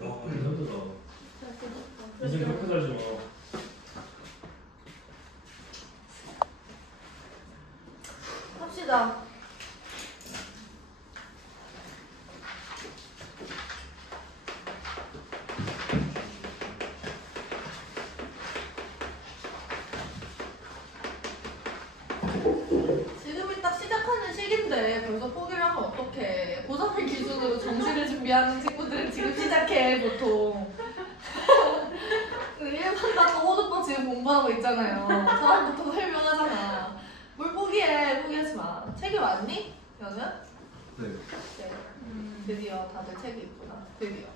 와, 힘들다. 인생 그렇게 살지 마. 합시다. 지금이 딱 시작하는 시기인데 벌써 포기를 하면 어떡해. 고3을 기준으로 정시를 준비하는 친구들은 지금 시작해 보통. 1번 닦고 호두빵 지금 공부하고 있잖아요. 처음부터 설명하잖아. 뭘 포기해. 포기하지 마. 책이 왔니? 그러면? 네. 네. 드디어 다들 책이 있구나. 드디어.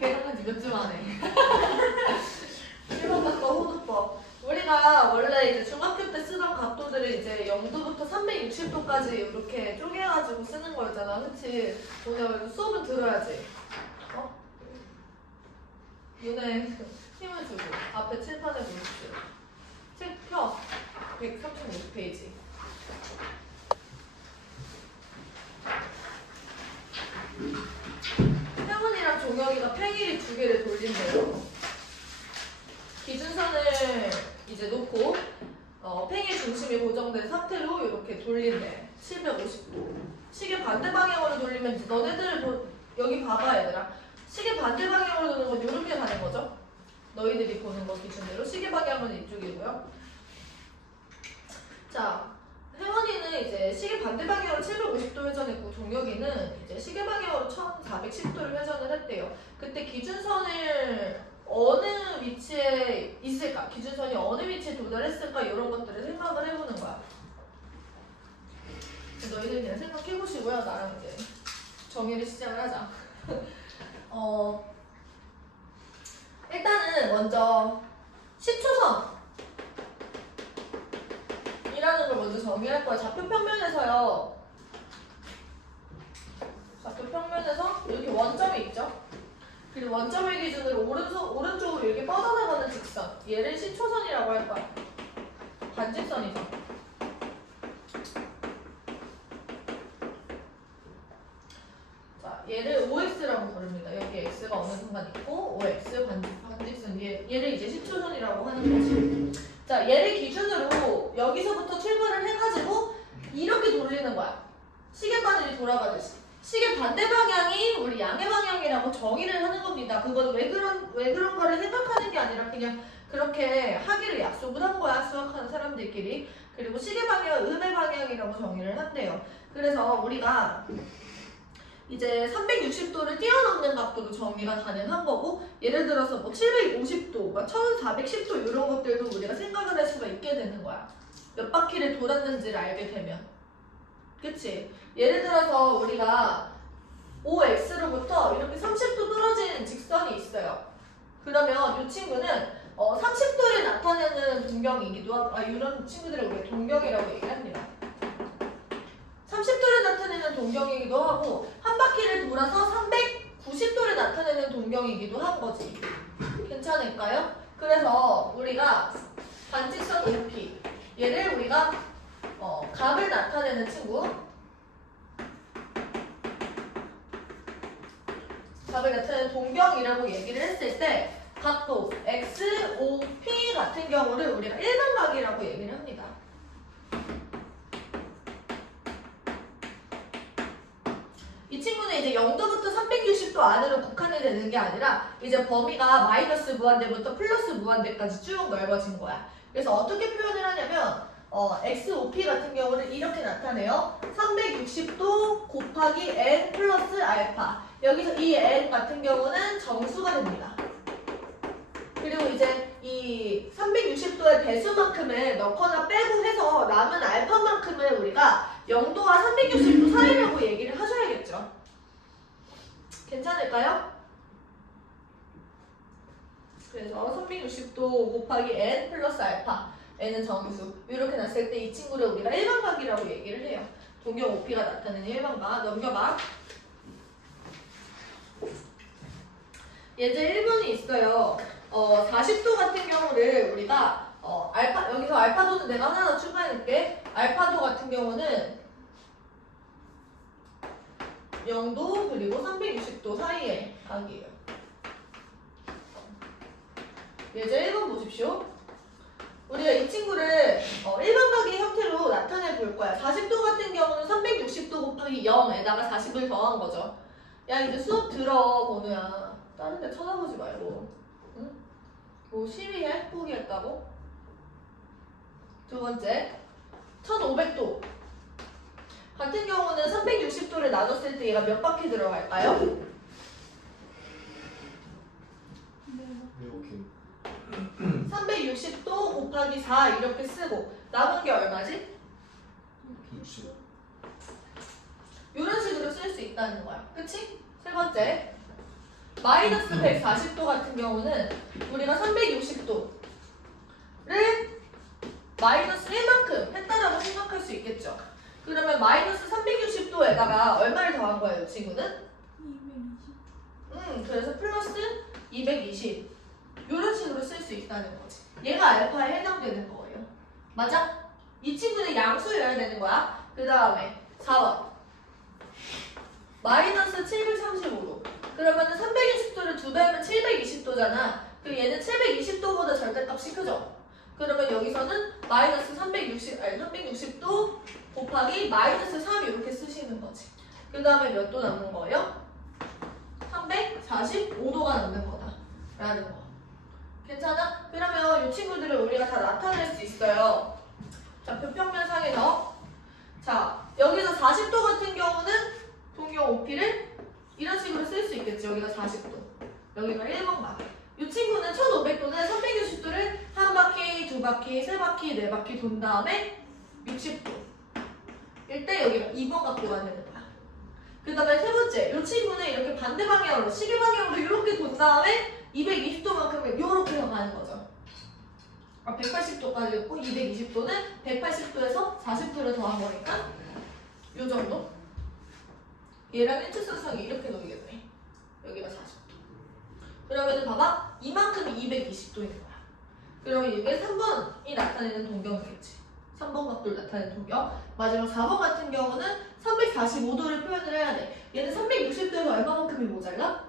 개강한 지 몇 주 만에. 1번 닦고 호두빵. 우리가 원래 이제 중학교 때 쓰던 각도들을 이제 0도부터 360도까지 이렇게 쪼개가지고 쓰는 거였잖아. 그치? 오늘 수업은 들어야지. 어? 눈에 힘을 주고 앞에 칠판에 보십시오. 책 펴. 135페이지. 태훈이랑 종혁이가 팽이리 2개를 돌린대요. 기준선을 이제 놓고 팽이 중심이 고정된 상태로 이렇게 돌린대. 750도. 시계 반대 방향으로 돌리면 이제 너네들 여기 봐봐 얘들아. 시계 반대 방향으로 도는 건 이렇게 가는 거죠. 너희들이 보는 거 기준으로 시계 방향은 이쪽이고요. 자, 혜원이는 이제 시계 반대 방향으로 750도 회전했고 종혁이는 이제 시계 방향으로 1410도를 회전을 했대요. 그때 기준선을 어느 위치에 있을까? 기준선이 어느 위치에 도달했을까? 이런 것들을 생각을 해보는 거야. 너희들 그냥 생각해보시고요. 나랑 이제 정의를 시작을 하자. 일단은 먼저 시초선 이라는 걸 먼저 정의할 거야. 좌표 평면에서요. 좌표 평면에서 이렇게 원점이 있죠. 그리고 원점을 기준으로 오른쪽으로 이렇게 뻗어나가는 직선. 얘를 시초선이라고 할 거야. 반직선이죠. 자, 얘를 OX라고 부릅니다. 여기 X가 어느 순간 있고 OX 반직선. 얘를 이제 시초선이라고 하는 거지. 자, 얘를 기준으로 여기서부터 출발을 해가지고 이렇게 돌리는 거야. 시계바늘이 돌아가듯이. 시계 반대 방향이 우리 양의 방향이라고 정의를 하는 겁니다. 그건 왜 그런가를 생각하는 게 아니라 그냥 그렇게 하기를 약속을 한 거야. 수학하는 사람들끼리. 그리고 시계 방향은 음의 방향이라고 정의를 한대요. 그래서 우리가 이제 360도를 뛰어넘는 각도로 정의가 가능한 거고, 예를 들어서 뭐 750도, 1410도 이런 것들도 우리가 생각을 할 수가 있게 되는 거야. 몇 바퀴를 돌았는지를 알게 되면. 그치? 예를 들어서 우리가 OX로부터 이렇게 30도 떨어진 직선이 있어요. 그러면 이 친구는 30도를 나타내는 동경이기도 하고, 이런 친구들을 우리가 동경이라고 얘기를 합니다. 30도를 나타내는 동경이기도 하고, 한 바퀴를 돌아서 390도를 나타내는 동경이기도 한 거지. 괜찮을까요? 그래서 우리가 반직선 OP, 얘를 우리가 각을 나타내는 친구, 각을 나타내는 동경이라고 얘기를 했을 때 각도 XOP 같은 경우를 우리가 일반각이라고 얘기를 합니다. 이 친구는 이제 0도부터 360도 안으로 국한이 되는 게 아니라 이제 범위가 마이너스 무한대부터 플러스 무한대까지 쭉 넓어진 거야. 그래서 어떻게 표현을 하냐면 XOP 같은 경우는 이렇게 나타내요. 360도 곱하기 N 플러스 알파. 여기서 이 N 같은 경우는 정수가 됩니다. 그리고 이제 이 360도의 배수만큼을 넣거나 빼고 해서 남은 알파만큼을 우리가 0도와 360도 사이라고 얘기를 하셔야겠죠. 괜찮을까요? 그래서 360도 곱하기 N 플러스 알파, N은 정수. 이렇게 났을 때 이 친구를 우리가 일반각이라고 얘기를 해요. 동경 OP가 나타내는 일반각. 넘겨봐. 예제 1번이 있어요. 40도 같은 경우를 우리가 여기서 알파도는 내가 하나 더 추가해놓을게. 알파도 같은 경우는 0도 그리고 360도 요 사이에 각이에요. 예제 1번 보십시오. 우리가 이 친구를 일반각의 형태로 나타내 볼 거야. 40도 같은 경우는 360도 곱하기 0에다가 40을 더한 거죠. 야 이제 수업 들어 번우야. 다른 데 쳐다보지 말고. 응? 뭐 시위해? 포기했다고? 두 번째 1500도 같은 경우는 360도를 나눴을 때 얘가 몇 바퀴 들어갈까요? 이렇게 360도 곱하기 4 이렇게 쓰고 남은 게 얼마지? 60. 이런 식으로 쓸 수 있다는 거야. 그치? 세 번째 마이너스 140도 같은 경우는 우리가 360도를 마이너스 1만큼 했다라고 생각할 수 있겠죠. 그러면 마이너스 360도에다가 얼마를 더한 거예요, 이 친구는? 220. 그래서 플러스 220 이런 식으로 쓸 수 있다는 거지. 얘가 알파에 해당되는 거예요. 맞아? 이 친구는 양수여야 되는 거야. 그 다음에 4번 마이너스 735도 그러면은 360도를 2배 하면 720도잖아. 그럼 얘는 720도보다 절대값이 크죠? 그러면 여기서는 마이너스 360도 곱하기 마이너스 3 이렇게 쓰시는 거지. 그 다음에 몇 도 남는 거예요? 345도가 남는 거다 라는 거. 괜찮아? 그러면 이 친구들을 우리가 다 나타낼 수 있어요. 자, 표평면상에서 자, 여기서 40도 같은 경우는 동형 OP를 이런 식으로 쓸 수 있겠지. 여기가 40도 여기가 1번 각. 이 친구는 1500도는 360도를 한 바퀴, 두 바퀴, 세 바퀴, 네 바퀴 돈 다음에 60도 일때 여기가 2번 각도가 되는 거야. 그 다음에 세 번째 이 친구는 이렇게 반대 방향으로 시계 방향으로 이렇게 돈 다음에 220도만큼을 이렇게 가는 거죠. 180도까지 있고 220도는 180도에서 40도를 더한 거니까 이 정도. 얘랑 일치선상이 이렇게 놓이겠네. 여기가 40도. 그러면은 봐봐 이만큼이 220도인 거야. 그러면 이게 3번이 나타내는 동경이겠지. 3번 각도를 나타내는 동경. 마지막 4번 같은 경우는 345도를 표현을 해야 돼. 얘는 360도에서 얼마만큼이 모자라?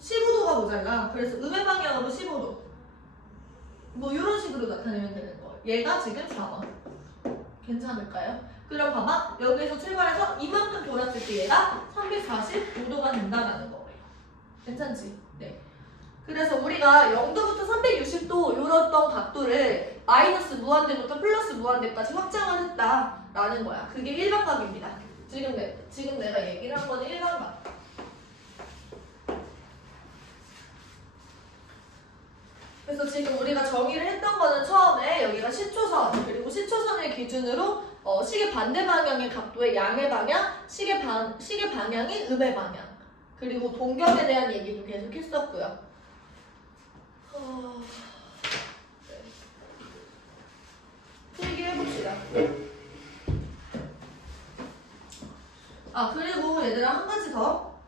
15도가 모자라. 그래서 음의 방향으로 15도. 뭐 이런 식으로 나타내면 되는 거예요. 얘가 지금 4번. 괜찮을까요? 그럼 봐봐. 여기에서 출발해서 이만큼 돌았을 때 얘가 345도가 된다라는 거예요. 괜찮지? 네. 그래서 우리가 0도부터 360도 이랬던 각도를 마이너스 무한대부터 플러스 무한대까지 확장을 했다라는 거야. 그게 일반각입니다. 지금 내가 얘기를 한 거는 일반각. 그래서 지금 우리가 정의를 했던 거는 처음에 여기가 시초선 그리고 시초선을 기준으로 시계 반대 방향의 각도의 양의 방향, 시계 방향이 음의 방향 그리고 동경에 대한 얘기도 계속 했었고요. 네. 필기해봅시다. 그리고 얘들아 한 가지 더.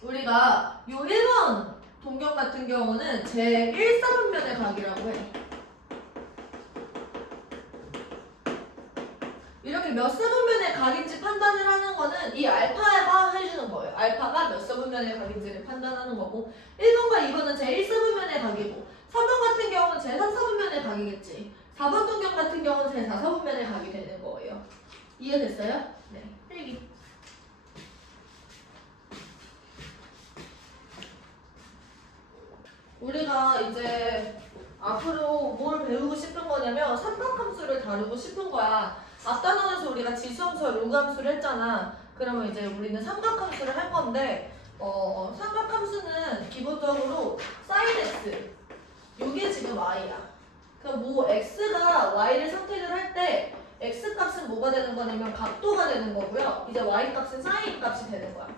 우리가 요 1번 동경 같은 경우는 제 1사분면의 각이라고 해. 이렇게 몇 사분면의 각인지 판단을 하는 거는 이 알파가 해주는 거예요. 알파가 몇 사분면의 각인지를 판단하는 거고 1번과 2번은 제 1사분면의 각이고 3번 같은 경우는 제 3사분면의 각이겠지. 4번 동경 같은 경우는 제 4사분면의 각이 되는 거예요. 이해됐어요? 네. 필기. 우리가 이제 앞으로 뭘 배우고 싶은 거냐면 삼각함수를 다루고 싶은 거야. 앞 단원에서 우리가 지수함수와 로그함수를 했잖아. 그러면 이제 우리는 삼각함수를 할 건데 삼각함수는 기본적으로 sin x 이게 지금 y야. 그럼 뭐 x가 y를 선택을 할 때 x 값은 뭐가 되는 거냐면 각도가 되는 거고요. 이제 y 값은 sin 값이 되는 거야.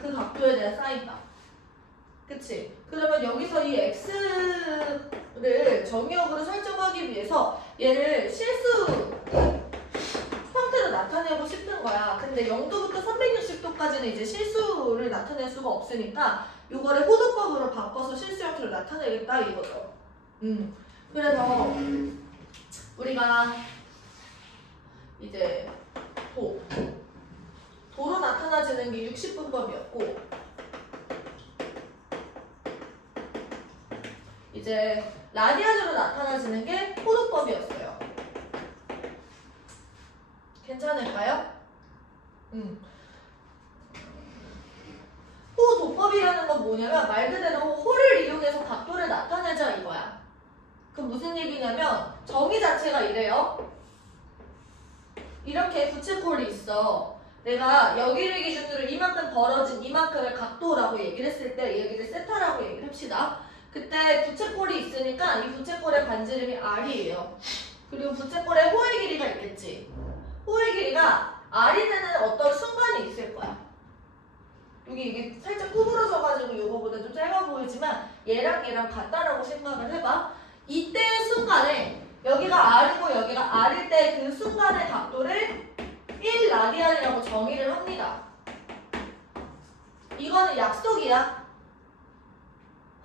그 각도에 대한 sin 값. 그치? 그러면 여기서 이 x를 정의역으로 설정하기 위해서 얘를 실수 형태로 나타내고 싶은 거야. 근데 0도부터 360도까지는 이제 실수를 나타낼 수가 없으니까 이거를 호도법으로 바꿔서 실수 형태로 나타내겠다 이거죠. 그래서 우리가 이제 도로 나타나지 나타내주는 게 60분법이었고 이제 라디안으로 나타나지는 게 호도법이었어요. 괜찮을까요? 호도법이라는 건 뭐냐면 말 그대로 호를 이용해서 각도를 나타내자 이거야. 그럼 무슨 얘기냐면 정의 자체가 이래요. 이렇게 부채꼴이 있어. 내가 여기를 기준으로 이만큼 벌어진 이만큼의 각도라고 얘기를 했을 때 여기를 세타라고 얘기를 합시다. 그때 부채꼴이 있으니까 이 부채꼴의 반지름이 R이에요. 그리고 부채꼴에 호의 길이가 있겠지. 호의 길이가 R이 되는 어떤 순간이 있을 거야. 여기 이게 살짝 구부러져가지고 이거보다 좀 짧아 보이지만 얘랑 얘랑 같다라고 생각을 해봐. 이때 순간에 여기가 R이고 여기가 R일 때 그 순간의 각도를 1라디안이라고 정의를 합니다. 이거는 약속이야.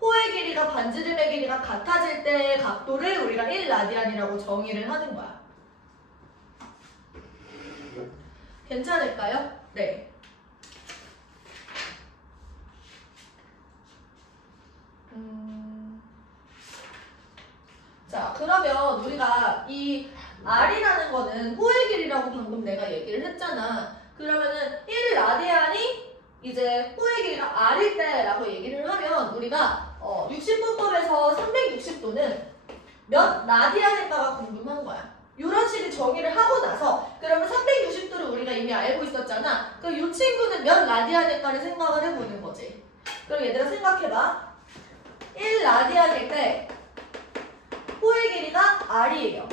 호의 길이가 반지름의 길이가 같아질 때의 각도를 우리가 1라디안이라고 정의를 하는 거야. 괜찮을까요? 네. 자, 그러면 우리가 이 R이라는 거는 호의 길이라고 방금 내가 얘기를 했잖아. 그러면은 1라디안이 이제 호의 길이가 R일 때라고 얘기를 하면 우리가 60분법에서 360도는 몇 라디안일까가 궁금한 거야. 이런 식의 정의를 하고 나서 그러면 360도를 우리가 이미 알고 있었잖아. 그럼 이 친구는 몇 라디안일까를 생각을 해보는 거지. 그럼 얘들아 생각해봐. 1라디안일 때 호의 길이가 R이에요.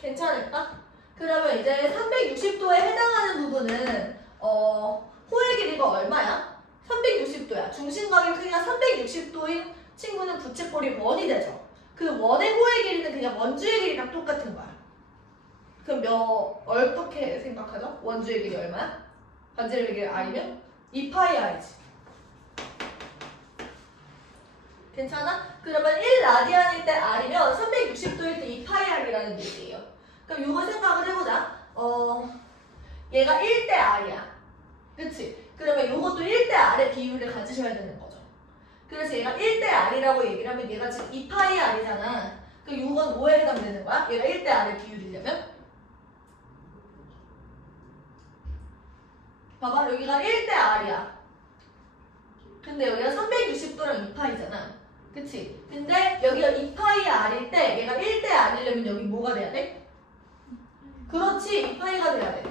괜찮을까? 그러면 이제 360도에 해당하는 부분은 호의 길이가 얼마야? 360도야. 중심각의 크기가 360도인 친구는 부채꼴이 1이 되죠. 그 원의 호의 길이는 그냥 원주의 길이랑 똑같은 거야. 그럼 어떻게 생각하죠? 원주의 길이 얼마야? 반지름의 길이 R이면 2파이 R이지. 괜찮아? 그러면 1라디안일 때 R이면 360도일 때 2파이 R이라는 얘기예요. 그럼 이거 생각을 해보자. 얘가 1대 R이야. 그치? 그러면 이것도 1대 R의 비율을 가지셔야 되는 거죠. 그래서 얘가 1대 R이라고 얘기를 하면 얘가 지금 2파이 R이잖아. 그럼 이건 뭐에 해당되는 거야? 얘가 1대 R의 비율이려면? 봐봐, 여기가 1대 R이야. 근데 여기가 360도랑 2파이잖아. 그치? 근데 여기가 2파이 R일 때 얘가 1대 R이려면 여기 뭐가 돼야 돼? 그렇지, 2파이가 돼야 돼.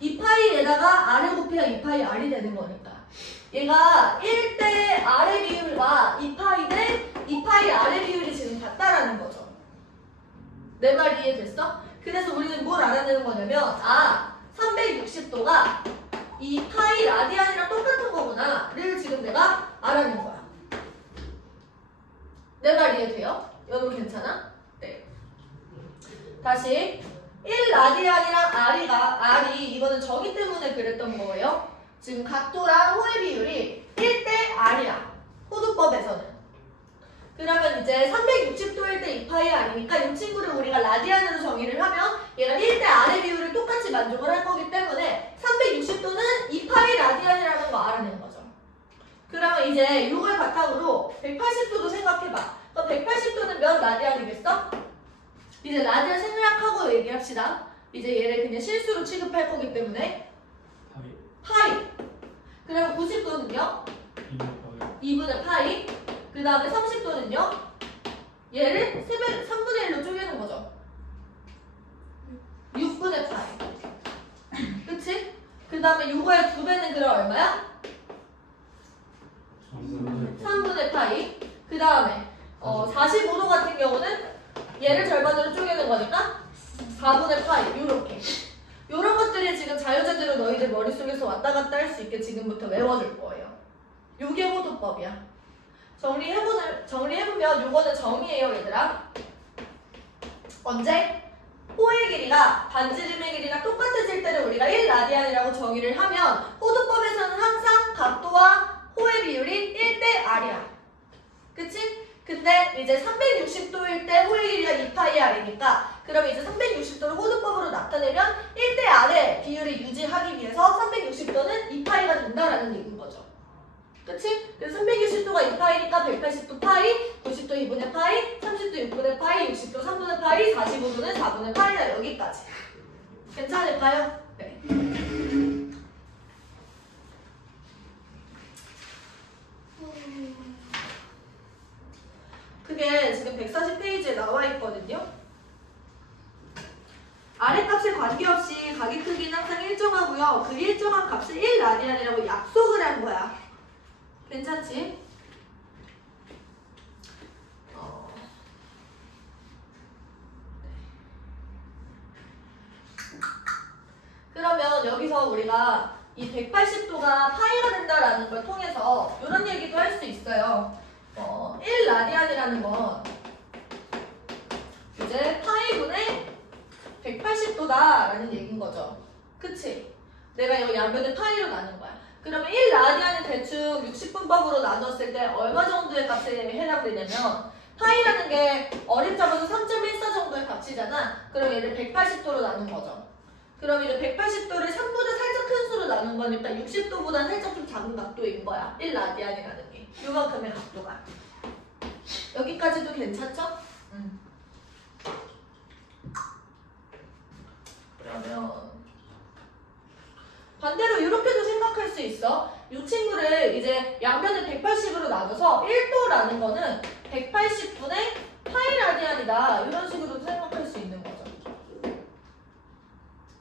2파이에다가 R을 곱해야 2파이 R이 되는 거니까. 얘가 1대 R의 비율과 2파이 대 2파이 R의 비율이 지금 같다라는 거죠. 내 말 이해됐어? 그래서 우리는 뭘 알아내는 거냐면 360도가 2파이 라디안이랑 똑같은 거구나를 지금 내가 알아낸 거야. 내 말 이해돼요? 여러분 괜찮아? 네. 다시 1라디안이랑 R이 이거는 정의 때문에 그랬던 거예요. 지금 각도랑 호의 비율이 1대 R이야. 호도법에서는. 그러면 이제 360도일 때 2파이 R이니까 이 친구를 우리가 라디안으로 정의를 하면 얘가 1대 R의 비율을 똑같이 만족을 할 거기 때문에 360도는 2파이 라디안이라는 거 알아낸 거죠. 그러면 이제 이걸 바탕으로 180도도 생각해봐. 그럼 180도는 몇 라디안이겠어? 이제 라디안 생략하고 얘기합시다. 이제 얘를 그냥 실수로 취급할 거기 때문에 파이. 그러면 90도는요? 2분의 파이. 그 다음에 30도는요? 얘를 3분의 1로 쪼개는 거죠. 6분의 파이. 그치? 그 다음에 요거의 2배는 그럼 얼마야? 3분의 파이. 그 다음에 45도 같은 경우는 얘를 절반으로 쪼개는 거니까 4분의 파이. 요렇게. 요런 것들이 지금 자유자재로 너희들 머릿속에서 왔다 갔다 할 수 있게 지금부터 외워줄 거예요. 요게 호도법이야. 정리해보면 요거는 정의예요, 얘들아. 언제? 호의 길이가 반지름의 길이가 똑같아질 때를 우리가 1라디안이라고 정의를 하면 호도법에서는 항상 각도와 호의 비율이 1대 R이야. 그치? 근데 이제 360도일 때 호의 길이가 2파이 R이니까 그럼 이제 360도를 호도법으로 나타내면 1대 R의 비율을 유지하기 위해서 파이라는 얘기인 거죠. 그치? 그래서 360도가 2파이니까 180도 파이, 90도 2분의 파이, 30도 6분의 파이, 60도 3분의 파이, 45도는 4분의 파이다. 여기까지. 괜찮을까요? 네. 그게 지금 140페이지에 나와 있거든요. 아래값에 관계없이 각의 크기는 항상 일정하고요. 그 일정한 값을 1라디안이라고 약속을 한 거야. 괜찮지? 그러면 여기서 우리가 이 180도가 파이가 된다라는 걸 통해서 이런 얘기도 할 수 있어요. 1라디안이라는 건 이제 파이분의 180도다라는 얘기인 거죠. 그치? 내가 여기 양변을 파이로 나눈 거야. 그러면 1라디안이 대충 60분법으로 나눴을 때 얼마 정도의 값에 해당되냐면 파이라는 게 어림잡아서 3.14 정도의 값이잖아. 그럼 얘를 180도로 나눈 거죠. 그럼 이제 180도를 3보다 살짝 큰 수로 나눈 거니까 60도보다 살짝 좀 작은 각도인 거야. 1라디안이라는 게. 요만큼의 각도가. 여기까지도 괜찮죠? 그러면 반대로 이렇게도 생각할 수 있어. 이 친구를 이제 양변을 180으로 나눠서 1도라는 거는 180분의 파이 라디안이다. 이런 식으로도 생각할 수 있는 거죠.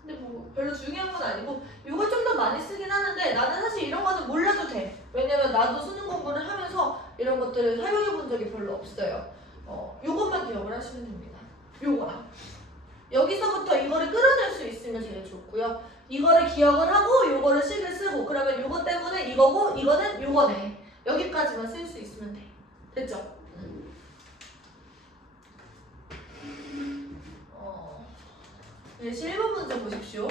근데 뭐 별로 중요한 건 아니고 이거 좀 더 많이 쓰긴 하는데 나는 사실 이런 거는 몰라도 돼. 왜냐면 나도 수능 공부를 하면서 이런 것들을 사용해 본 적이 별로 없어요. 요것만 기억을 하시면 됩니다. 요거랑. 여기서부터 이거를 끌어낼 수 있으면 제일 좋고요. 이거를 기억을 하고 요거를 식을 쓰고 그러면 요거 때문에 이거고 이거는 요거네. 여기까지만 쓸 수 있으면 돼. 됐죠? 이제 1번 문제 보십시오.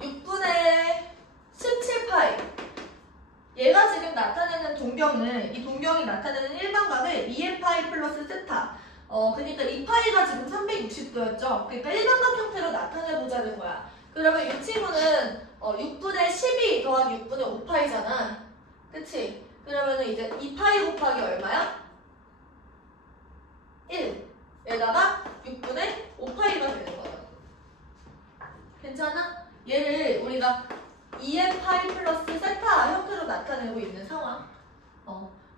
6분의 17파이. 얘가 지금 나타내는 동경은 이 동경이 나타내는 일반각을 2n파이 플러스 세타. 그러니까 이 파이가 지금 360도였죠. 그러니까 일반각 형태로 나타내보자는 거야. 그러면 이 친구는 6분의 12 더하기 6분의 5파이잖아. 그치? 그러면은 이제 2파이 곱하기 얼마야? 1에다가 6분의 5파이가 되는 거야. 괜찮아? 얘를 우리가 2n파이 플러스 세타 형태로 나타내고 있는 상황.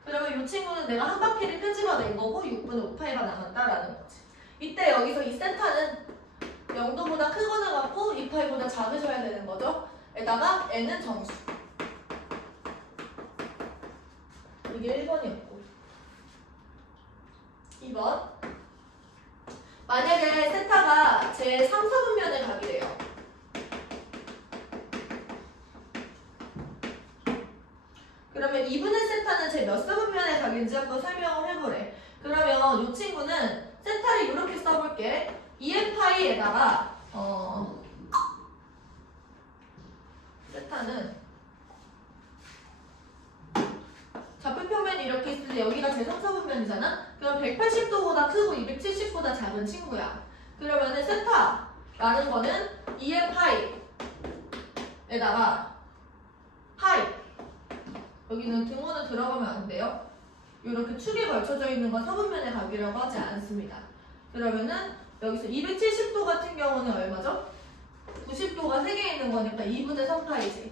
그러면 이 친구는 내가 한 바퀴를 끄집어낸 거고 6분의 5파이가 남았다라는 거지. 이때 여기서 이 세타는 0도보다 크거나 같고 2파이보다 작으셔야 되는 거죠. 에다가 n은 정수. 이게 1번이었고 2번. 만약에 세타가 제 3, 4분면의 각이래요. 그러면 2분의 세타는 제 몇 사분면의 각인지 한번 설명을 해보래. 그러면 이 친구는 세타를 이렇게 써볼게. 2n파이에다가 세타는 좌표평면이 이렇게 있을 때 여기가 제 3, 4분면이잖아? 그럼 180도보다 크고 270보다 작은 친구야. 그러면은 세타라는 거는 2n파이에다가 파이. 여기는 등호는 들어가면 안 돼요. 이렇게 축이 걸쳐져 있는 건 사분면의 각이라고 하지 않습니다. 그러면은 여기서 270도 같은 경우는 얼마죠? 90도가 3개 있는 거니까 2분의 3파이지.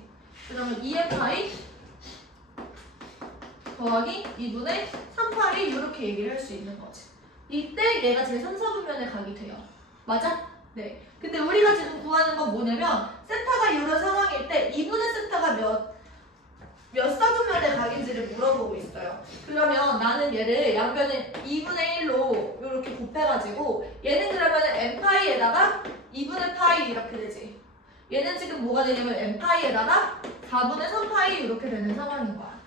그러면 2n파이 더하기 2분의 3파이 이렇게 얘기를 할 수 있는 거지. 이때 얘가 제 3, 4분면의 각이 돼요. 맞아? 네. 근데 우리가 지금 구하는 건 뭐냐면 세타가 이런 상황일 때 2분의 세타가 몇 사분면의 각인지를 물어보고 있어요. 그러면 나는 얘를 양변을 2분의 1로 이렇게 곱해가지고 얘는 그러면 n파이에다가 2분의 파이 이렇게 되지. 얘는 지금 뭐가 되냐면 n파이에다가 4분의 3파이 이렇게 되는 상황인 거야.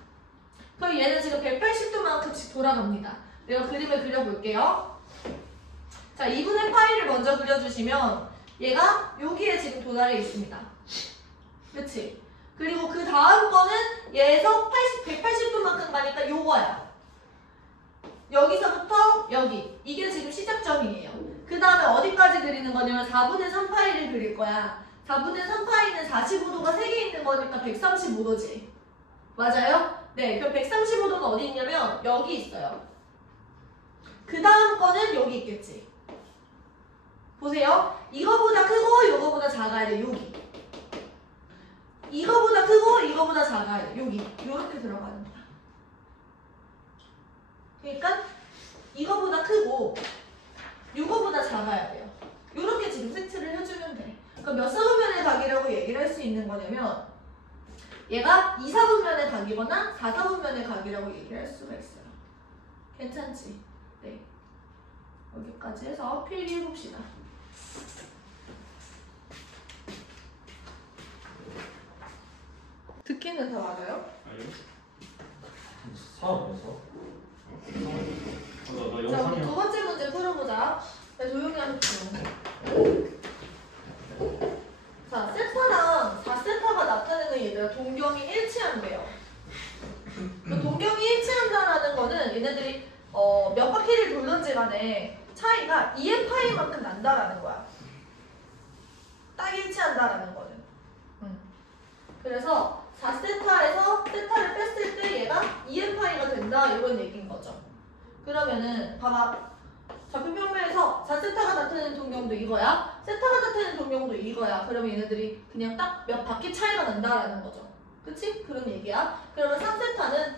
그럼 얘는 지금 180도만큼씩 돌아갑니다. 내가 그림을 그려볼게요. 자, 2분의 파이를 먼저 그려주시면 얘가 여기에 지금 도달해 있습니다. 그치? 그리고 그 다음 거는 얘에서 180도만큼 가니까 요거야. 여기서부터 여기. 이게 지금 시작점이에요. 그 다음에 어디까지 그리는 거냐면 4분의 3파이를 그릴 거야. 4분의 3파이는 45도가 3개 있는 거니까 135도지. 맞아요? 네, 그럼 135도는 어디 있냐면 여기 있어요. 그 다음 거는 여기 있겠지. 보세요. 이거보다 크고 이거보다 작아야 돼. 여기. 이거보다 크고 이거보다 작아야 돼. 여기. 이렇게 들어가는 거야. 그러니까 이거보다 크고 이거보다 작아야 돼요. 이렇게 지금 세트를 해주면 돼. 그럼 몇 사분면의 각이라고 얘기를 할 수 있는 거냐면 얘가 2, 4분면의 각이거나 4, 4분면의 각이라고 얘기를 할 수가 있어요. 괜찮지? 네. 여기까지 해서 필기 해봅시다. 듣기는 다 맞아요? 아니요. 사업에서 나 자, 우리 영상이야. 두 번째 문제 풀어보자. 네, 조용히 하십시오. 자, 세타랑 4세타가 나타내는 얘들아 동경이 일치한대요. 그 동경이 일치한다라는 거는 얘네들이 몇 바퀴를 돌는지 간에 차이가 2n파이만큼 난다라는 거야. 딱 일치한다라는 거는. 그래서 4세타에서 세타를 뺐을 때 얘가 2n파이가 된다 이런 얘기인 거죠. 그러면은 봐봐. 좌표평면에서 4세타가 나타내는 동경도 이거야. 세타가 나타내는 동경도 이거야. 그러면 얘네들이 그냥 딱 몇 바퀴 차이가 난다라는 거죠. 그치? 그런 얘기야. 그러면 3세타는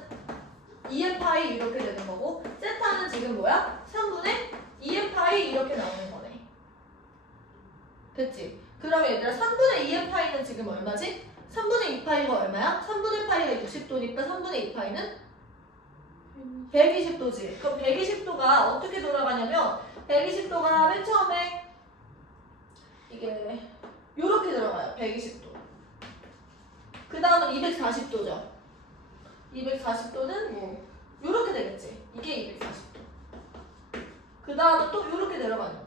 2n파이 이렇게 되는 거고 세타는 지금 뭐야? 3분의 2n파이 이렇게 나오는 거네. 됐지? 그러면 얘들아 3분의 2n파이는 지금 얼마지? 3분의 2파이가 얼마야? 3분의 파이가 60도니까 3분의 2파이는 120도지. 그럼 120도가 어떻게 돌아가냐면 120도가 맨 처음에 이게 요렇게 들어가요. 120도. 그 다음은 240도죠. 240도는 뭐 요렇게 되겠지. 이게 240도. 그 다음은 또 요렇게 내려가는 거야.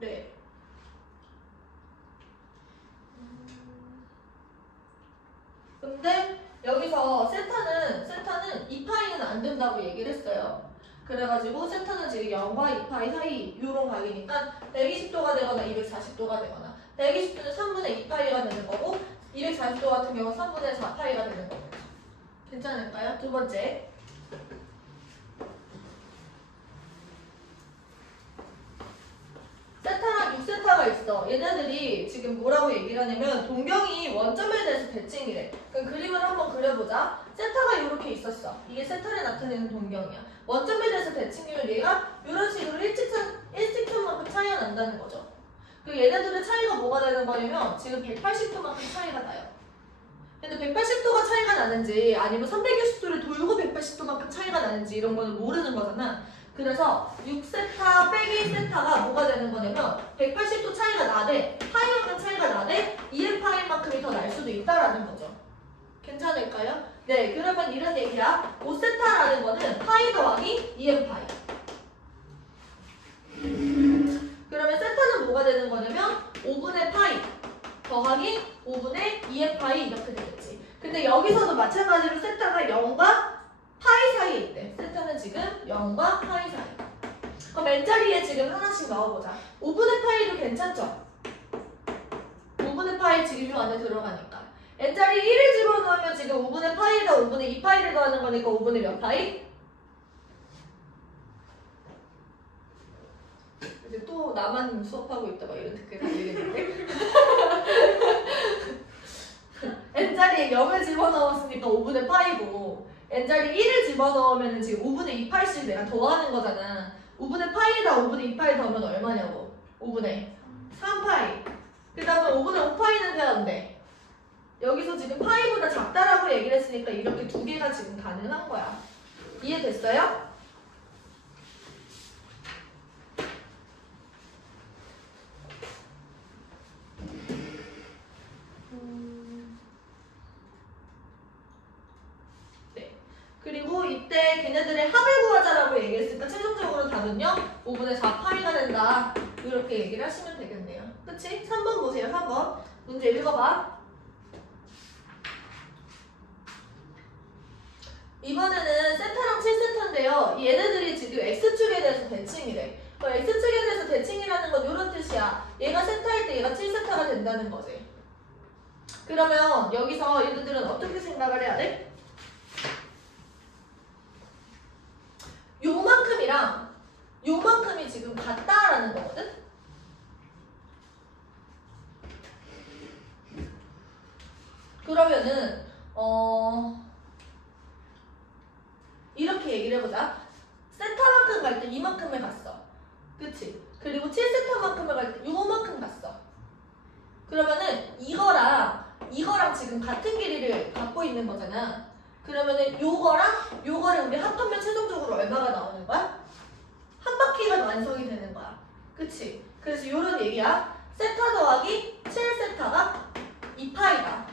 네. 근데 여기서 세타는 2파이는 안 된다고 얘기를 했어요. 그래가지고 세타는 지금 0과 2파이 사이 요런 각이니까 120도가 되거나 240도가 되거나 120도는 3분의 2파이가 되는 거고 240도 같은 경우는 3분의 4파이가 되는 거고. 괜찮을까요? 두 번째. 세타랑 6세타가 있어. 얘네들이 지금 뭐라고 얘기를 하냐면 동경이 원점에 대해서 대칭이래. 그럼 그림을 한번 그려보자. 세타가 이렇게 있었어. 이게 세타를 나타내는 동경이야. 원점에 대해서 대칭이면 얘가 이런 식으로 일직선만큼 차이가 난다는 거죠. 그 얘네들의 차이가 뭐가 되는 거냐면 지금 180도만큼 차이가 나요. 근데 180도가 차이가 나는지 아니면 360도를 돌고 180도만큼 차이가 나는지 이런 거는 모르는 거잖아. 그래서 6세타 빼기 세타가 뭐가 되는 거냐면 180도 차이가 나되 파이만큼 차이가 나되 2n파이만큼이 더 날 수도 있다라는 거죠. 괜찮을까요? 네, 그러면 이런 얘기야. 5세타라는 거는 파이 더하기 2n파이. 그러면 세타는 뭐가 되는 거냐면 5분의 파이 더하기 5분의 2n파이 이렇게 되겠지. 근데 여기서도 마찬가지로 세타가 0과 파이 사이에 있대. 세타는 지금 0과 파이 사이. 그럼 n자리에 지금 하나씩 넣어보자. 5분의 파이도 괜찮죠? 5분의 파이 지금 이 안에 들어가니까. n자리에 1을 집어넣으면 지금 5분의 파이에다 5분의 2파이를 더하는 거니까 5분의 몇 파이? 이제 또 나만 수업하고 있다 막 이런 댓글 달리겠는데? n자리에 0을 집어넣었으니까 5분의 파이고 n자리에 1을 집어넣으면 지금 5분의 2파이씩 내가 더하는 거잖아. 5분의 파이에다 5분의 2파이 더하면 얼마냐고. 5분의 3파이. 그 다음에 5분의 5파이는 되는데 여기서 지금 파이보다 작다라고 얘기를 했으니까 이렇게 두 개가 지금 가능한 거야. 이해됐어요? 네. 그리고 이때 걔네들의 합을 구하자라고 얘기했으니까 최종적으로 답은요 5분의 4파이가 된다 이렇게 얘기를 하시면 되겠네요. 그치? 3번 보세요. 3번 문제 읽어봐. 이번에는 세타랑 7세타인데요. 얘네들이 지금 x축에 대해서 대칭이래. x축에 대해서 대칭이라는 건 이런 뜻이야. 얘가 세타일 때 얘가 7세타가 된다는 거지. 그러면 여기서 얘네들은 어떻게 생각을 해야 돼? 요만큼이랑 요만큼이 지금 같다라는 거거든? 그러면은 이렇게 얘기를 해보자. 세타만큼 갈 때 이만큼을 갔어. 그치? 그리고 7세타만큼을 갈 때 요만큼 갔어. 그러면은 이거랑 지금 같은 길이를 갖고 있는 거잖아. 그러면은 요거를 우리 합하면 최종적으로 얼마가 나오는 거야? 한 바퀴가 완성이 되는 거야. 그치? 그래서 요런 얘기야. 세타 더하기 7세타가 2파이다.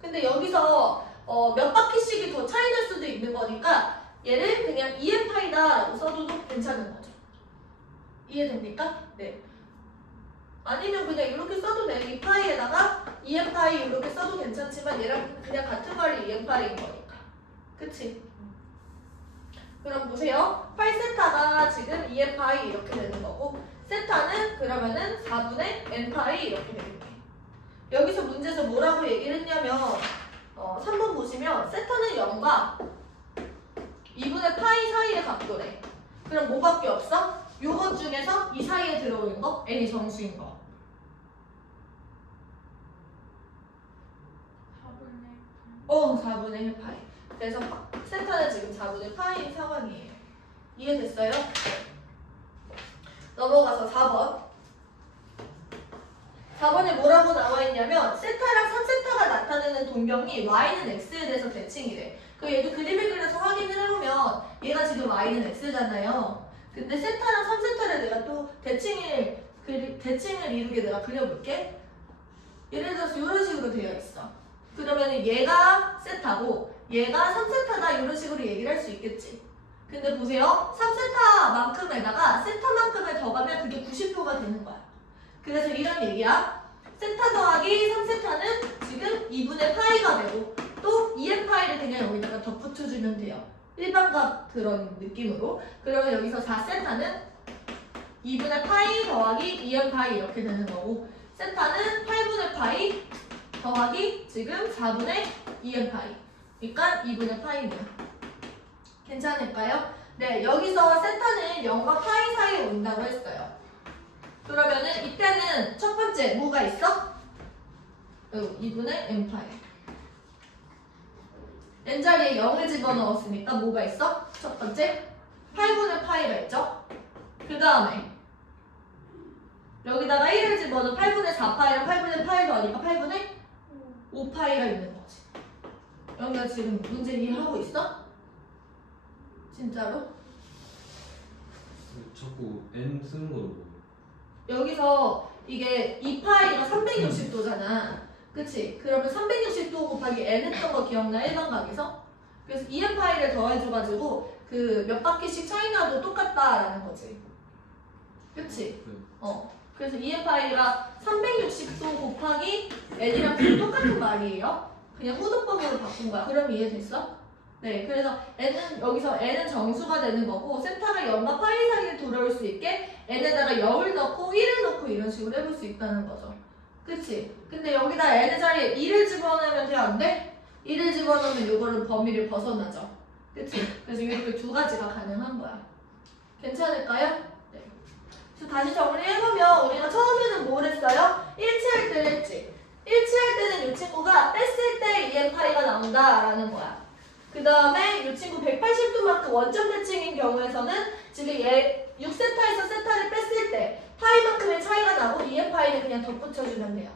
근데 여기서 몇 바퀴씩이 더 차이 날 수도 있는 거니까 얘를 그냥 2n파이다 라고 써도 괜찮은 거죠. 이해됩니까? 네. 아니면 그냥 이렇게 써도 돼. 2파이에다가 2n파이 이렇게 써도 괜찮지만 얘랑 그냥 같은 말이 2n파이인 거니까. 그치? 그럼 보세요. 8세타가 지금 2n파이 이렇게 되는 거고 세타는 그러면은 4분의 n파이 이렇게 되겠네. 여기서 문제에서 뭐라고 얘기를 했냐면 3번 보시면 세타는 0과 2분의 파이 사이의 각도래. 그럼 뭐밖에 없어? 요것 중에서 이 사이에 들어오는 거 n이 정수인 거. 4분의 1파이. 그래서 세타는 지금 4분의 파이인 상황이에요. 이해됐어요? 넘어가서 4번. 4번에 뭐라고 나와있냐면 세타랑 3세타가 나타내는 동경이 y는 x에 대해서 대칭이래. 그 얘도 그림을 그려서 확인을 해보면 얘가 지금 y는 x잖아요. 근데 세타랑 3세타를 내가 또 대칭을 이루게 내가 그려볼게. 예를 들어서 이런 식으로 되어 있어. 그러면 얘가 세타고 얘가 3세타다 이런 식으로 얘기를 할 수 있겠지. 근데 보세요. 3세타만큼에다가 세타만큼을 더가면 그게 90도가 되는 거야. 그래서 이런 얘기야. 세타 더하기 3세타는 지금 2분의 파이가 되고 또 2n파이를 그냥 여기다가 덧붙여주면 돼요. 일반값 그런 느낌으로. 그러면 여기서 4세타는 2분의 파이 더하기 2n파이 이렇게 되는 거고 세타는 8분의 파이 더하기 지금 4분의 2n파이. 그러니까 2분의 파이네요. 괜찮을까요? 네, 여기서 세타는 0과 파이 사이에 온다고 했어요. 그러면은 이때는 첫 번째 뭐가 있어? 2분의 n파이. n자리에 0을 집어넣었으니까 뭐가 있어? 첫 번째 8분의 파이가 있죠? 그 다음에 여기다가 1을 집어넣으면 8분의 4파이랑 8분의 파이 더하니까 8분의 5파이가 있는 거지. 여기가 지금 문제 이해하고 있어? 진짜로? 자꾸 n 쓰는 거 보고. 여기서 이게 2파이가 360도잖아. 그치? 그러면 360도 곱하기 n 했던 거 기억나? 일반각에서? 그래서 2n파이를 더해줘가지고 그 몇 바퀴씩 차이 나도 똑같다라는 거지. 그치? 그래서 2n파이가 360도 곱하기 n이랑 똑같은 말이에요. 그냥 후두법으로 바꾼 거야. 그럼 이해됐어? 네, 그래서 n은 여기서 n은 정수가 되는 거고 세타가 0과 파이 사이에 돌아올 수 있게 n에다가 0을 넣고 1을 넣고 이런 식으로 해볼 수 있다는 거죠. 그치? 근데 여기다 n 자리에 2를 집어넣으면 돼? 안 돼? 1을 집어넣으면 이거는 범위를 벗어나죠. 그치? 그래서 이렇게 두 가지가 가능한 거야. 괜찮을까요? 네. 그래서 다시 정리해보면 우리가 처음에는 뭘 했어요? 일치할 때를 했지. 일치할 때는 이 친구가 뺐을 때 2n파이가 나온다라는 거야. 그 다음에 이 친구 180도만큼 원점 대칭인 경우에서는 지금 얘 6세타에서 세타를 뺐을 때 파이만큼의 차이가 나고 2n파이를 그냥 덧붙여주면 돼요.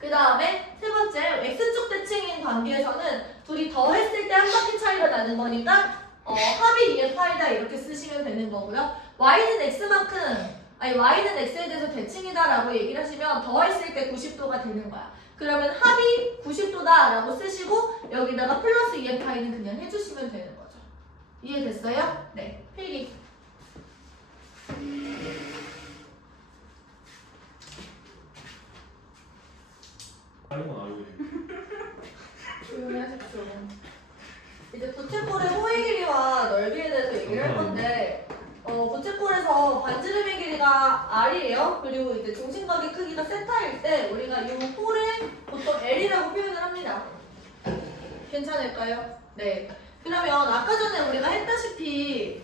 그 다음에 세 번째 x축 대칭인 관계에서는 둘이 더했을 때 한 바퀴 차이가 나는 거니까 합이 2n파이다 이렇게 쓰시면 되는 거고요. y는 x에 대해서 대칭이다 라고 얘기를 하시면 더했을 때 90도가 되는 거야. 그러면 합이 90도다 라고 쓰시고 여기다가 플러스 2n파이는 그냥 해주시면 되는 거죠. 이해됐어요? 네, 필기. 다른 건 알고 있는데. 조용히 하십시오. 이제 또 얘기할 건데 부채꼴에서 반지름의 길이가 R이에요. 그리고 이제 중심각의 크기가 세타일 때 우리가 이 홀을 보통 L이라고 표현을 합니다. 괜찮을까요? 네. 그러면 아까 전에 우리가 했다시피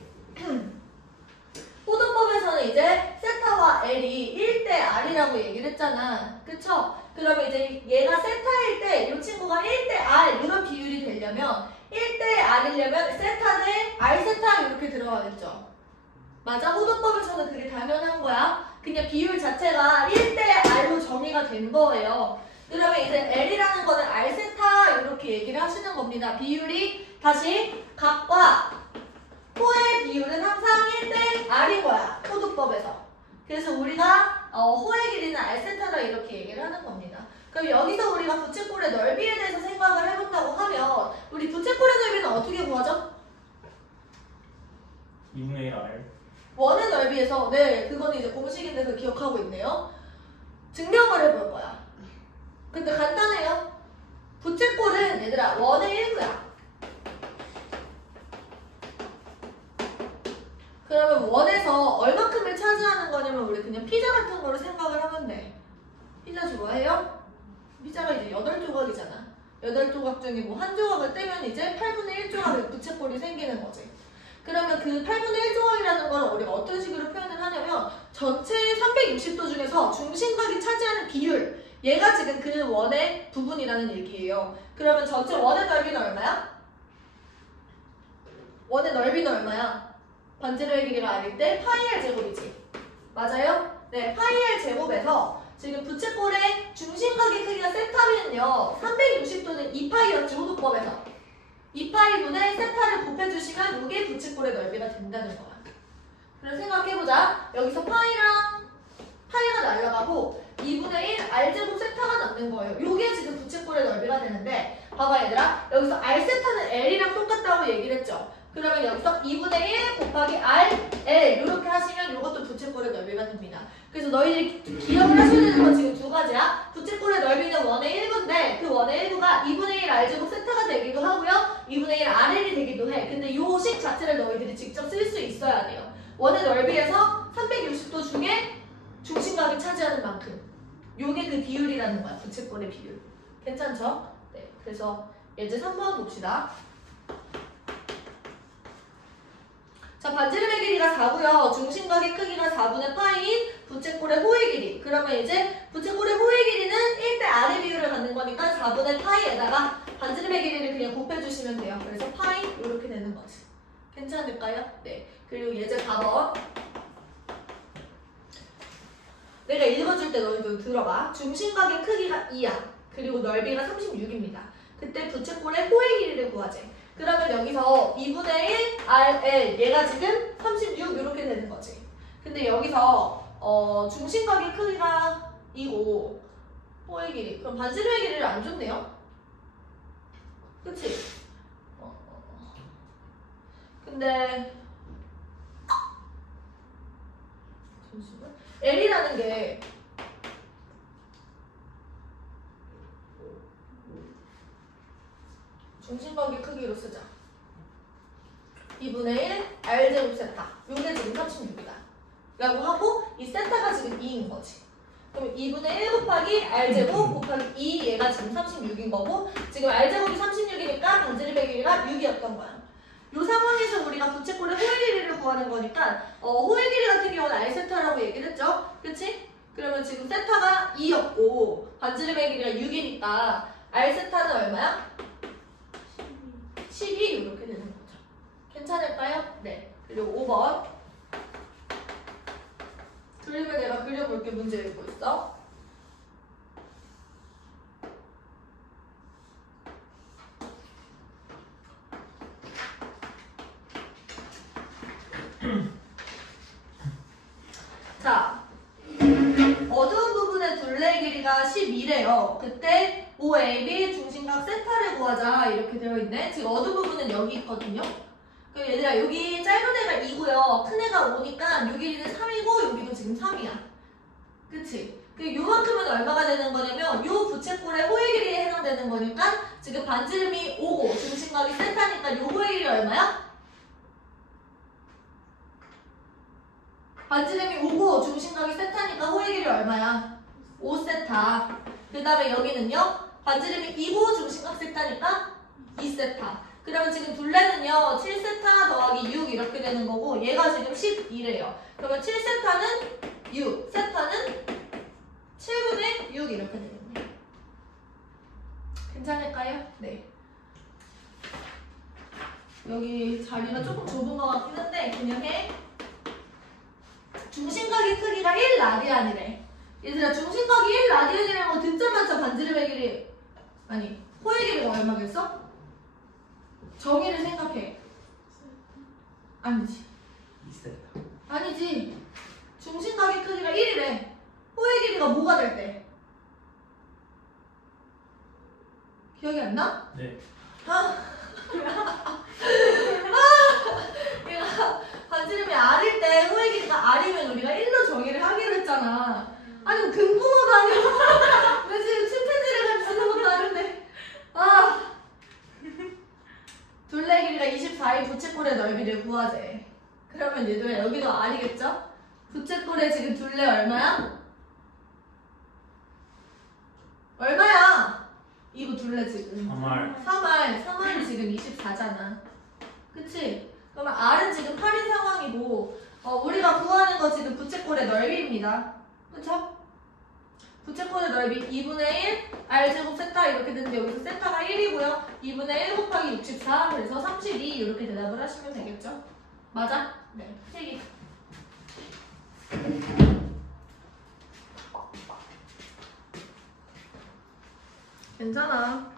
호도법에서는 이제 세타와 L이 1대 R이라고 얘기를 했잖아. 그쵸? 그러면 이제 얘가 세타일 때 이 친구가 1대 R 이런 비율이 되려면 1대 R이려면 세타 대 R 세타 이렇게 들어가겠죠. 맞아? 호도법에서는 그게 당연한 거야. 그냥 비율 자체가 1대 R로 정의가 된 거예요. 그러면 이제 L이라는 거는 R 세타 이렇게 얘기를 하시는 겁니다. 비율이 다시 각과 호의 비율은 항상 1대 R인 거야. 호도법에서. 그래서 우리가 호의 길이는 R 세타다 이렇게 얘기를 하는 겁니다. 그럼 여기서 우리가 부채꼴의 넓이에 대해서 생각을 해본다고 하면 우리 부채꼴의 넓이는 어떻게 구하죠? 2분의 1 R. 원의 넓이에서 네 그거는 이제 공식인데 그 기억하고 있네요. 증명을 해볼 거야. 근데 간단해요. 부채꼴은 얘들아 원의 일부야. 그러면 원에서 얼마큼을 차지하는 거냐면 우리 그냥 피자 같은 거를 생각을 하면 돼. 피자 좋아해요? 피자가 이제 8조각이잖아. 8조각 중에 뭐 한 조각을 떼면 이제 8분의 1조각의 부채꼴이 생기는 거지. 그러면 그 8분의 1조각이라는 걸 우리가 어떤 식으로 표현을 하냐면 전체 360도 중에서 중심각이 차지하는 비율 얘가 지금 그 원의 부분이라는 얘기예요. 그러면 전체 원의 넓이는 얼마야? 원의 넓이는 얼마야? 반지름의 길이가 R일 때 파이 R 제곱이지. 맞아요? 네, 파이 R 제곱에서 지금 부채꼴의 중심각의 크기가 세타면요 360도는 2파이였지 호도법에서 2파이분의 세타를 곱해주시면 이게 부채꼴의 넓이가 된다는 거야. 그럼 생각해보자. 여기서 파이랑 파이가 날아가고 2분의 1 R제곱 세타가 남는 거예요. 요게 지금 부채꼴의 넓이가 되는데 봐봐 얘들아 여기서 R 세타는 L이랑 똑같다고 얘기를 했죠. 그러면 여기서 2분의 1 곱하기 R, L 이렇게 하시면 이것도 부채꼴의 넓이가 됩니다. 그래서 너희들이 기억을 하셔야 되는 건 지금 두 가지야. 부채꼴의 넓이는 원의 1부인데 그 원의 1부가 2분의 1 R제곱 세타가 되기도 하고요. 2분의 1 RL이 되기도 해. 근데 요 식 자체를 너희들이 직접 쓸 수 있어야 돼요. 원의 넓이에서 360도 중에 중심각이 차지하는 만큼 요게 그 비율이라는 거야. 부채꼴의 비율. 괜찮죠? 네. 그래서 예제 3번 봅시다. 자, 반지름의 길이가 4고요. 중심각의 크기가 4분의 파이인 부채꼴의 호의 길이. 그러면 이제 부채꼴의 호의 길이는 1대 R의 비율을 갖는 거니까 4분의 파이에다가 반지름의 길이를 그냥 곱해주시면 돼요. 그래서 파이 이렇게 되는 거지. 괜찮을까요? 네. 그리고 예제 4번. 내가 읽어줄 때 너희도 들어봐. 중심각의 크기가 2야. 그리고 넓이가 36입니다. 그때 부채꼴의 호의 길이를 구하재. 그러면 여기서 2분의 1 RL 얘가 지금 36 이렇게 되는 거지. 근데 여기서 중심각의 크기가 2고 호의 길이 그럼 반지름의 길이를 안 줬네요. 그치? 근데 잠시만 L이라는 게 중심각의 크기로 쓰자. 2분의 1 R제곱 세타. 요게 지금 36이다. 라고 하고 이 세타가 지금 2인 거지. 그럼 2분의 1 곱하기 R제곱 곱하기 2 얘가 지금 36인 거고 지금 R제곱이 36이니까 반지름의 길이가 6이었던 거야. 요 상황에서 우리가 부채꼴의 호의 길이를 구하는 거니까 호의 길이 같은 경우는 R 세타라고 얘기를 했죠. 그치? 그러면 지금 세타가 2였고 반지름의 길이가 6이니까 R 세타는 얼마야? 12 이렇게 되는 거죠. 괜찮을까요? 네. 그리고 5번. 그림을 내가 그려볼게. 문제 읽고 있어. 자, 어두운 부분의 둘레 길이가 12래요. 그때 OAB 중심각 세타를 구하자 이렇게 되어 있네. 지금 어두운 부분은 여기 있거든요. 그럼 얘들아 여기 짧은 애가 2고요. 큰 애가 5니까 요 길이는 3이고 여기도 지금 3이야. 그치? 그 요만큼은 얼마가 되는 거냐면 요 부채꼴의 호의 길이에 해당되는 거니까 지금 반지름이 5고 중심각이 세타니까 요 호의 길이 얼마야? 반지름이 5고 중심각이 세타니까 호의 길이 얼마야? 5세타. 그 다음에 여기는요. 반지름이 2고 중심각 세타니까 2세타. 그러면 지금 둘레는요. 7세타 더하기 6 이렇게 되는 거고 얘가 지금 12래요. 그러면 7세타는 6, 세타는 7분의 6 이렇게 되겠네. 괜찮을까요? 네. 여기 자리가 조금 좁은 것 같긴 한데 그냥 해. 중심각의 크기가 1라디안이래. 얘들아 중심각이 1라디안이라는 거 듣자 마자 반지름의 길이 아니 호의 길이가 얼마겠어? 정의를 생각해. 아니지. 2세타. 아니지. 중심각의 크기가 1이래. 호의 길이가 뭐가 될 때? 기억이 안 나? 네. 얘가 반지름이 R일 때 호의 길이가 R이면 우리가 1로 정의를 하기로 했잖아. 아니 뭐 금붕어도 아니고 왜 지금 침팬지를 같이 쓰는 것도 아닌데. 둘레 길이가 24인 부채꼴의 넓이를 구하재. 그러면 얘들아 여기도 R이겠죠? 부채꼴의 지금 둘레 얼마야? 얼마야? 이거 둘레 지금 3R. 3R 지금 24잖아. 그치? 그러면 R은 지금 8인 상황이고 우리가 구하는 거 지금 부채꼴의 넓이입니다. 그쵸? 부채꼴의 넓이 2분의 1 R제곱 세타 이렇게 되는데 여기서 세타가 1이고요. 2분의 1 곱하기 64 그래서 32 이렇게 대답을 하시면 되겠죠? 맞아? 네. 필기. 괜찮아.